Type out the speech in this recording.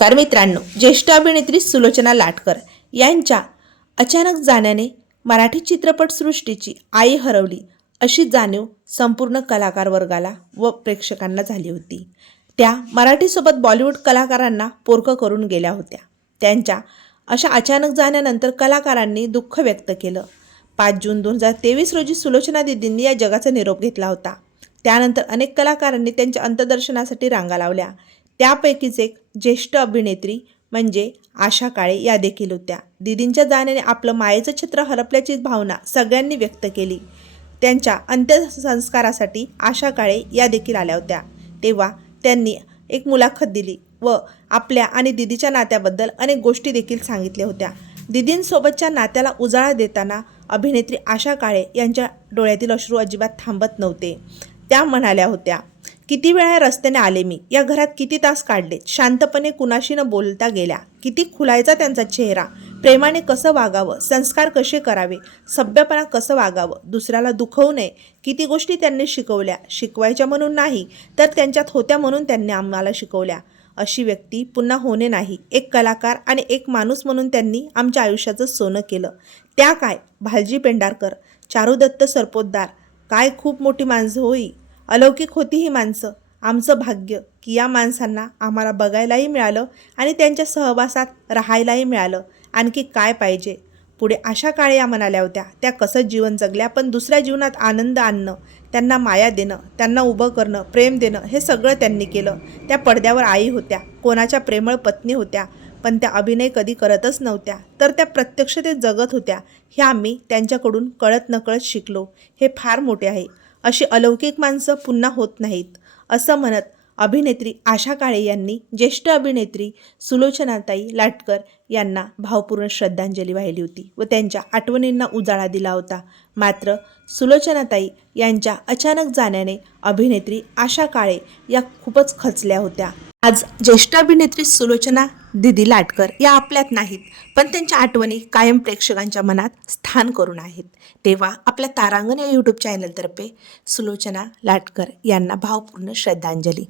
Car मित्रांनो ज्येष्ठ अभिनेत्री सुलोचना लाटकर यांच्या अचानक जाण्याने मराठी चित्रपटसृष्टीची आई हरवली अशी जाणीव संपूर्ण कलाकार वर्गाला व प्रेक्षकांना झाली होती. त्या मराठीसोबत बॉलिवूड कलाकारांना पोरकं करून गेल्या होत्या. त्यांच्या अशा अचानक जाण्यानंतर कलाकारांनी दुःख व्यक्त केलं. पाच जून दोन हजार तेवीस रोजी सुलोचना दिदींनी या जगाचा निरोप घेतला होता. त्यानंतर अनेक कलाकारांनी त्यांच्या अंतदर्शनासाठी रांगा लावल्या. त्यापैकीच एक ज्येष्ठ अभिनेत्री म्हणजे आशा काळे या देखील होत्या. दिदींच्या जाण्याने आपलं मायेचं छत्र हरपल्याची भावना सगळ्यांनी व्यक्त केली. त्यांच्या अंत्यसंस्कारासाठी आशा काळे या देखील आल्या होत्या. तेव्हा त्यांनी एक मुलाखत दिली व आपल्या आणि दिदीच्या नात्याबद्दल अनेक गोष्टी देखील सांगितल्या होत्या. दिदींसोबतच्या नात्याला उजाळा देताना अभिनेत्री आशा काळे यांच्या डोळ्यातील अश्रू अजिबात थांबत नव्हते. त्या म्हणाल्या होत्या किती वेळा रस्त्याने आले मी? या घरात किती तास काढले? शांतपणे कुणाशी न बोलता गेल्या. किती खुलायचा त्यांचा चेहरा. प्रेमाने कसं वागावं? संस्कार कसे करावे? सभ्यपणा कसं वागावं? दुसऱ्याला दुखवू नये. किती गोष्टी त्यांनी शिकवल्या. शिकवायच्या म्हणून नाही तर त्यांच्यात होत्या म्हणून त्यांनी आम्हाला शिकवल्या. अशी व्यक्ती पुन्हा होणे नाही. एक कलाकार आणि एक माणूस म्हणून त्यांनी आमच्या आयुष्याचं सोनं केलं. त्या काय? भालजी पेंढारकर. चारुदत्त सरपोतदार. काय खूप मोठी माणसं होई. अलौकिक होती ही माणसं. आमचं भाग्य की या माणसांना आम्हाला बघायलाही मिळालं आणि त्यांच्या सहवासात राहायलाही मिळालं. आणखी काय पाहिजे? पुढे अशा काळे या म्हणाल्या होत्या. त्या कसं जीवन जगल्या? पण दुसऱ्या जीवनात आनंद आणणं त्यांना माया देणं त्यांना उभं करणं प्रेम देणं हे सगळं त्यांनी केलं. त्या पडद्यावर आई होत्या. कोणाच्या प्रेमळ पत्नी होत्या. पण त्या अभिनय कधी करतच नव्हत्या. तर त्या प्रत्यक्ष ते जगत होत्या. हे आम्ही त्यांच्याकडून कळत नकळत शिकलो. हे फार मोठे आहे. अशी अलौकिक माणसं पुन्हा होत नाहीत असं म्हणत अभिनेत्री आशा काळे यांनी ज्येष्ठ अभिनेत्री सुलोचनाताई लाटकर यांना भावपूर्ण श्रद्धांजली वाहिली होती व त्यांच्या आठवणींना उजाळा दिला होता. मात्र सुलोचनाताई यांच्या अचानक जाण्याने अभिनेत्री आशा काळे या खूपच खचल्या होत्या. आज ज्येष्ठ अभिनेत्री सुलोचना दिदी लाटकर या आपल्यात नाहीत पण त्यांच्या आठवणी कायम प्रेक्षकांच्या मनात स्थान करून आहेत. तेव्हा आपल्या तारांगण या यूट्यूब चॅनलतर्फे सुलोचना लाटकर यांना भावपूर्ण श्रद्धांजली.